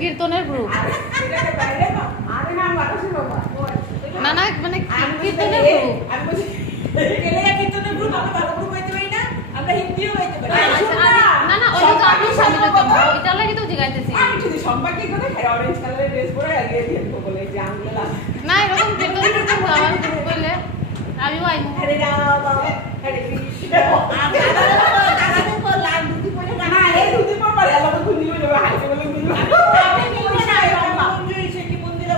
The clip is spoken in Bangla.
কীর্তনের গ্রুপ না না মানে কীর্তনের গ্রুপ না না ওই তো আমি সামনে তো ওইটা লাগি তো জিগাইতেছি না এরকম কীর্তন গ্রুপ আমার গ্রুপ বলে আমিও আইবো হরে রাম হরে কৃষ্ণ মন্দিরা